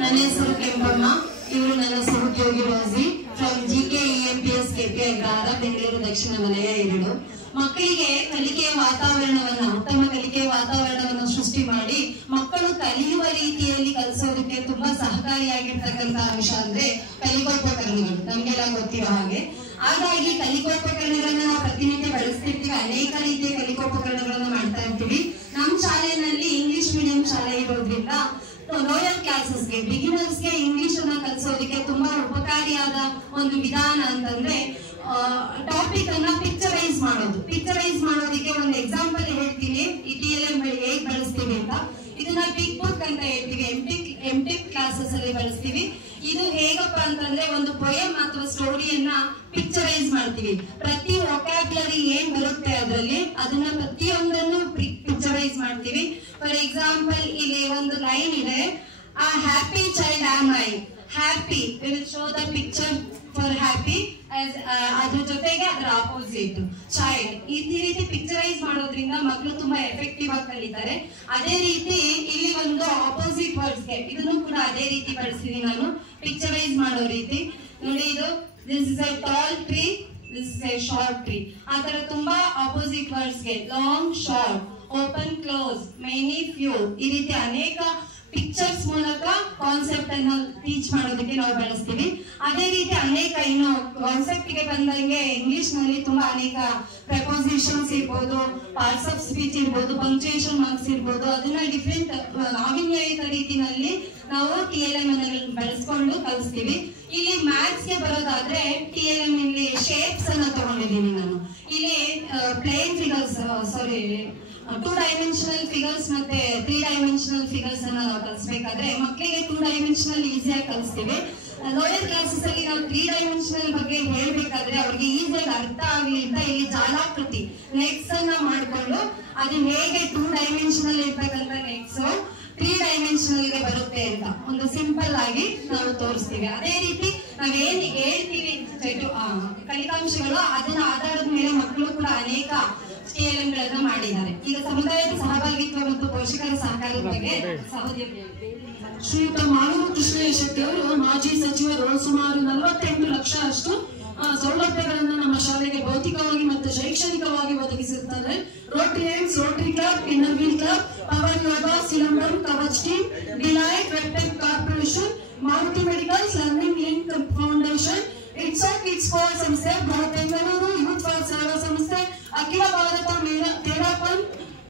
ನನ್ನ ಹೆಸರು ಕೆಂಪಮ್ಮ, ಇವರು ನನ್ನ ಸಹೋದ್ಯೋಗಿ ರೋಸಿ ಫ್ರಮ್ GKEMPS KPI ಗ್ರಾರ, ಬೆಂಗಳೂರು ದಕ್ಷಿಣ ವಲಯ 2. ಮಕ್ಕಳಿಗೆ ಕಲಿಕೆಯ ವಾತಾವರಣವನ್ನ, ಉತ್ತಮ ಕಲಿಕೆಯ ವಾತಾವರಣವನ್ನು ಸೃಷ್ಟಿ ಮಾಡಿ ಮಕ್ಕಳು ಕಲಿಯುವ ರೀತಿಯಲ್ಲಿ ಕಲಿಸೋದಕ್ಕೆ ತುಂಬಾ ಸಹಕಾರಿಯಾಗಿರ್ತಕ್ಕಂತಹ ಅಂಶ ಅಂದ್ರೆ ಕಲಿಕೋಪಕರಣಗಳು. ನಮ್ಗೆಲ್ಲ ಗೊತ್ತಿರೋ ಹಾಗೆ, ಹಾಗಾಗಿ ಕಲಿಕೋಪಕರಣಗಳನ್ನ ನಾವು ಪ್ರತಿನಿತ್ಯ ಬಳಸ್ತಿರ್ತೀವಿ. ಅನೇಕ ರೀತಿಯ ಕಲಿಕೋಪಕರಣಗಳನ್ನ ಮಾಡ್ತಾ ಇರ್ತೀವಿ. ನಮ್ಮ ಶಾಲೆಯಲ್ಲಿ ಇಂಗ್ಲಿಷ್ ಮೀಡಿಯಂ ಶಾಲೆ ಇರೋದ್ರಿಂದ ಲೋಯರ್ ಕ್ಲಾಸಸ್ಗೆ, ಬಿಗಿನರ್ಸ್ಗೆ ಇಂಗ್ಲಿಷ್ ಅನ್ನ ಕಲಿಸೋದಕ್ಕೆ ತುಂಬಾ ಉಪಕಾರಿಯಾದ ಒಂದು ವಿಧಾನ ಅಂತಂದ್ರೆ ಟಾಪಿಕ್ ಅನ್ನ ಪಿಕ್ಚರೈಸ್ ಮಾಡೋದು. ಪಿಕ್ಚರೈಸ್ ಮಾಡೋದಕ್ಕೆ ಒಂದು ಎಕ್ಸಾಂಪಲ್ ಹೇಳ್ತೀನಿ, ಈ TLM ಹೇಗ್ ಬಳಸ್ತೀವಿ ಅಂತ. ಇದನ್ನ ಪಿಕ್ ಬುಕ್ ಅಂತ ಹೇಳ್ತೀವಿ, MTech ಕ್ಲಾಸಸ್ ಅಲ್ಲಿ ಬಳಸ್ತೀವಿ. ಇದು ಹೇಗಪ್ಪ ಅಂತಂದ್ರೆ ಒಂದು ಪೊಯಮ್ ಅಥವಾ ಸ್ಟೋರಿಯನ್ನ ಪಿಕ್ಚರೈಸ್ ಮಾಡ್ತೀವಿ. ಪ್ರತಿ ವೊಕ್ಯಾಬ್ಯುಲರಿ ಏನ್ ಬರುತ್ತೆ ಅದರಲ್ಲಿ ಅದನ್ನ ಪ್ರತಿಯೊಂದನ್ನು ಪಿಕ್ಚರೈಸ್ ಮಾಡ್ತೀವಿ. ಫಾರ್ ಎಕ್ಸಾಂಪಲ್ ಇಲ್ಲಿ ಒಂದು ಲೈನ್ ಇದೆ, ಆ happy child am I. Happy, we will show the picture for happy, ಅದ್ರ ಜೊತೆಗೆ ಅದರ ಆಪೋಸಿಟ್ ಚೈಲ್ಡ್. ಈ ರೀತಿ ಪಿಕ್ಚರೈಸ್ ಮಾಡೋದ್ರಿಂದ ಮಕ್ಕಳು ತುಂಬಾ ಎಫೆಕ್ಟಿವ್ ಆಗಿ ಕಲಿತಾರೆ. ಅದೇ ರೀತಿ ಇಲ್ಲಿ ಒಂದು ಆಪೋಸಿಟ್ ವರ್ಡ್ಸ್ ಗೆ ಇದನ್ನು ಕೂಡ ಅದೇ ರೀತಿ ಬಳಸ್ತೀನಿ ನಾನು, ಪಿಕ್ಚರೈಸ್ ಮಾಡೋ ರೀತಿ. ನೋಡಿ, ಇದು this is A tall tree, this is A short tree. ಆ ತರ ತುಂಬಾ ಆಪೋಸಿಟ್ ವರ್ಡ್ಸ್ ಗೆ long, short, open, close, many, few, ಈ ರೀತಿ ಅನೇಕ ಪಿಕ್ಚರ್ಸ್ ಮೂಲಕ ಕಾನ್ಸೆಪ್ಟ್ ಅನ್ನು ಟೀಚ್ ಮಾಡೋದಕ್ಕೆ ನಾವು ಬಳಸ್ತೀವಿ. ಅದೇ ರೀತಿ ಅನೇಕ ಇನ್ನು ಕಾನ್ಸೆಪ್ಟ್ ಗೆ ಬಂದಂಗೆ ಇಂಗ್ಲಿಷ್ ನಲ್ಲಿ ತುಂಬಾ ಅನೇಕ ಪ್ರಪೋಸಿಷನ್ಸ್ ಇರ್ಬೋದು, ಪಾರ್ಟ್ಸ್ ಆಫ್ ಸ್ಪೀಚ್ ಇರ್ಬೋದು, ಪಂಕ್ಚುಯೇಷನ್ ಮಾರ್ಕ್ಸ್ ಇರ್ಬೋದು, ಅದನ್ನ ಡಿಫ್ರೆಂಟ್ ನಾವಿನ್ಯಯುತ ರೀತಿನಲ್ಲಿ ನಾವು TLM ಅನ್ನು ಬಳಸ್ಕೊಂಡು ಕಲಿಸ್ತೀವಿ. ಇಲ್ಲಿ ಮ್ಯಾಥ್ಸ್ ಗೆ ಬರೋದಾದ್ರೆ TLM ಇಲ್ಲಿ ಶೇಪ್ಸ್ ಅನ್ನ ತಗೊಂಡಿದ್ದೀನಿ ನಾನು. ಇಲ್ಲಿ ಪ್ಲೇನ್ ಫಿಗರ್ಸ್, ಸಾರಿ 2 ಡೈಮೆನ್ಷನಲ್ ಫಿಗರ್ಸ್ ಮತ್ತೆ 3 ಡೈಮೆನ್ಷನಲ್ ಫಿಗರ್ಸ್ ಅನ್ನ ನಾವು ಕಲಿಸಬೇಕಾದ್ರೆ ಮಕ್ಕಳಿಗೆ 2 ಡೈಮೆನ್ಷನಲ್ ಈಸಿಯಾಗಿ ಕಲಿಸ್ತೀವಿ. ಲೋಯರ್ ಕ್ಲಾಸಸ್ ಅಲ್ಲಿ ನಾವು 3 ಡೈಮೆನ್ಷನಲ್ ಬಗ್ಗೆ ಹೇಳ್ಬೇಕಾದ್ರೆ ಅವ್ರಿಗೆ ಈಸಿಯಾಗಿ ಅರ್ಥ ಆಗ್ಲಿ ಅಂತ ಇಲ್ಲಿ ಜಾಲಾಕೃತಿ ನೆಕ್ಸ್ ಅನ್ನ ಮಾಡ್ಕೊಂಡು ಅದು ಹೇಗೆ 2 ಡೈಮೆನ್ಷನಲ್ ಇರ್ತಕ್ಕಂಥ ನೆಕ್ಸ್ 3 ಡೈಮೆನ್ಷನಲ್ ಗೆ ಬರುತ್ತೆ ಅಂತ ಒಂದು ಸಿಂಪಲ್ ಆಗಿ ನಾವು ತೋರಿಸ್ತೀವಿ. ಅದೇ ರೀತಿ ನಾವೇನ್ ಹೇಳ್ತೀವಿ ಫಲಿತಾಂಶಗಳು, ಅದನ್ನ ಆಧಾರದ ಮೇಲೆ ಮಕ್ಕಳು ಕೂಡ ಅನೇಕ TLM ಗಳನ್ನ ಮಾಡಿದ್ದಾರೆ. ಈಗ ಸಮುದಾಯದ ಸಹಭಾಗಿತ್ವ ಮತ್ತು ಪೋಷಕರ ಸಹಕಾರದ ಬಗ್ಗೆ ಸಹೋದ್ಯೋಗಿ ಶ್ರೀಯುತ ಮಾಲೂರು ಕೃಷ್ಣಯ್ಯ ಶೆಟ್ಟಿ ಅವರು ಮಾಜಿ ಸಚಿವರು ಸುಮಾರು 48 ಲಕ್ಷ ಅಷ್ಟು ಸೌಲಭ್ಯಗಳನ್ನು ನಮ್ಮ ಶಾಲೆಗೆ ಭೌತಿಕವಾಗಿ ಮತ್ತು ಶೈಕ್ಷಣಿಕವಾಗಿ ಒದಗಿಸಿರುತ್ತಾರೆ. Rotary aims, Rotary Club, Inner Wheel club,